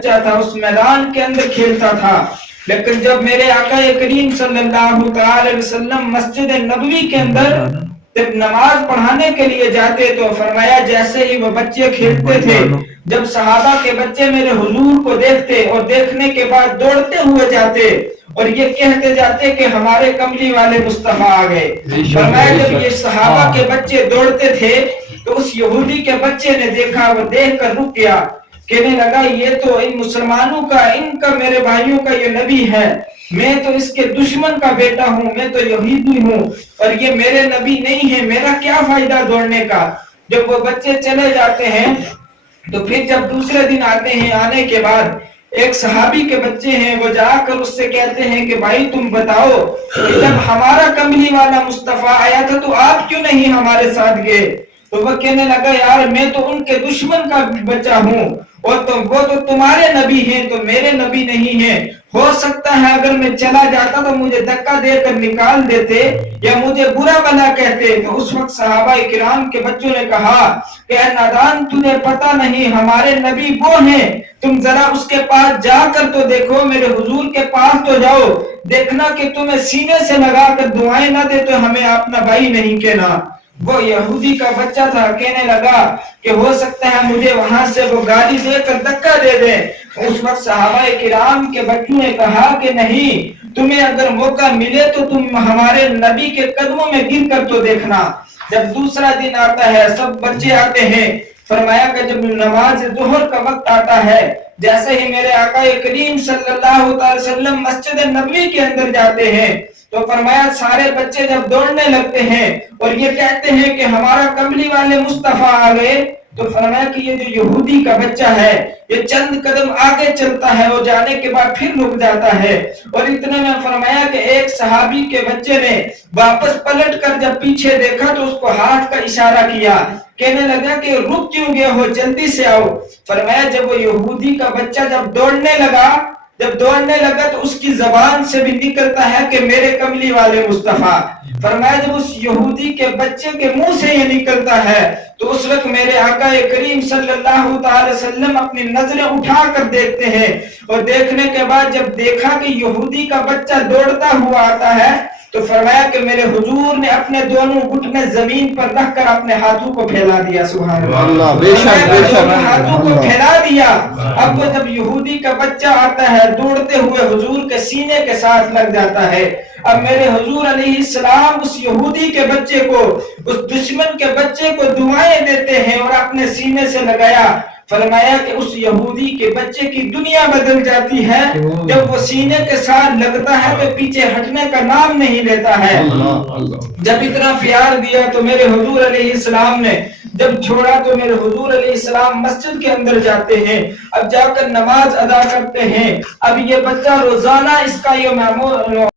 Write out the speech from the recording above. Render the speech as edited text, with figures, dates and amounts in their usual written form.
بچہ تھا اس میدان کے اندر کھیلتا تھا، لیکن جب میرے آقا کریم صلی اللہ علیہ وسلم مسجد نبوی کے اندر جب نماز پڑھانے کے لیے جاتے تو فرمایا جیسے ہی وہ بچے کھیلتے تھے، جب صحابہ کے بچے میرے حضور کو دیکھتے اور دیکھنے کے بعد دوڑتے ہوئے جاتے اور یہ کہتے جاتے کہ ہمارے کملی والے مصطفیٰ آ گئے۔ فرمایا جب یہ صحابہ کے بچے دوڑتے تھے تو اس یہودی کے بچے نے دیکھا، وہ دیکھ کر رک گیا، کہنے لگا یہ تو ان مسلمانوں کا، ان کا، میرے بھائیوں کا یہ نبی ہے، میں تو اس کے دشمن کا بیٹا ہوں، میں تو یہودی ہوں اور یہ میرے نبی نہیں ہے، میرا کیا فائدہ دوڑنے کا۔ جب وہ بچے چلے جاتے ہیں تو پھر جب دوسرے دن آتے ہیں، آنے کے بعد ایک صحابی کے بچے ہیں، وہ جا کر اس سے کہتے ہیں کہ بھائی تم بتاؤ کہ جب ہمارا کملی والا مصطفیٰ آیا تھا تو آپ کیوں نہیں ہمارے ساتھ گئے؟ تو وہ کہنے لگا یار میں تو ان کے دشمن کا بچہ ہوں اور وہ تو تمہارے نبی ہیں تو میرے نبی نہیں ہیں، ہو سکتا ہے اگر میں چلا جاتا تو مجھے دھکا دے کر نکال دیتے یا مجھے برا بھلا کہتے۔ تو اس وقت صحابہ کرام کے بچوں نے کہا کہ اے نادان تجھے پتہ نہیں ہمارے نبی وہ ہیں، تم ذرا اس کے پاس جا کر تو دیکھو، میرے حضور کے پاس تو جاؤ، دیکھنا کہ تمہیں سینے سے لگا کر دعائیں نہ دے تو ہمیں اپنا بھائی نہیں کہنا۔ وہ یہودی کا بچہ تھا، کہنے لگا کہ ہو سکتا ہے مجھے وہاں سے وہ گالی دے کر دھکا دے دے۔ اس وقت صحابہ کرام کے بچوں نے کہا کہ نہیں، تمہیں اگر موقع ملے تو تم ہمارے نبی کے قدموں میں گر کر تو دیکھنا۔ جب دوسرا دن آتا ہے، سب بچے آتے ہیں، فرمایا کہ جب نماز ظہر کا وقت آتا ہے، جیسے ہی میرے آقا کریم صلی اللہ علیہ وسلم مسجد نبوی کے اندر جاتے ہیں تو فرمایا سارے بچے جب دوڑنے لگتے ہیں اور یہ کہتے ہیں کہ ہمارا کملی والے مصطفیٰ آ گئے، تو فرمایا کہ یہ جو یہودی کا بچہ ہے یہ چند قدم آگے چلتا ہے اور جانے کے بعد پھر رک جاتا ہے، اور اتنے میں فرمایا کہ ایک صحابی کے بچے نے واپس پلٹ کر جب پیچھے دیکھا تو اس کو ہاتھ کا اشارہ کیا، کہنے لگا کہ رک کیوں گئے ہو، جلدی سے آؤ۔ فرمایا جب وہ یہودی کا بچہ جب دوڑنے لگا تو اس کی زبان سے بھی نکلتا ہے کہ میرے کملی والے مصطفیٰ۔ فرمایا جب اس یہودی کے بچے کے منہ سے یہ نکلتا ہے تو اس وقت میرے آقا کریم صلی اللہ علیہ وسلم اپنی نظریں اٹھا کر دیکھتے ہیں، اور دیکھنے کے بعد جب دیکھا کہ یہودی کا بچہ دوڑتا ہوا آتا ہے تو فرمایا کہ میرے حضور نے اپنے دونوں گھٹنے زمین پر رکھ کر اپنے ہاتھوں کو پھیلا دیا۔ سبحان اللہ، بے شک ہاتھوں کو پھیلا دیا۔ اب وہ جب یہودی کا بچہ آتا ہے دوڑتے ہوئے حضور کے سینے کے ساتھ لگ جاتا ہے، اب میرے حضور علیہ السلام اس یہودی کے بچے کو، اس دشمن کے بچے کو دعائیں دیتے ہیں اور اپنے سینے سے لگایا۔ فرمایا کہ اس یہودی کے بچے کی دنیا بدل جاتی ہے، جب وہ سینے کے ساتھ لگتا ہے تو پیچھے ہٹنے کا نام نہیں لیتا ہے۔ جب اتنا پیار دیا تو میرے حضور علیہ السلام نے جب چھوڑا تو میرے حضور علیہ السلام مسجد کے اندر جاتے ہیں، اب جا کر نماز ادا کرتے ہیں۔ اب یہ بچہ روزانہ اس کا یہ معمول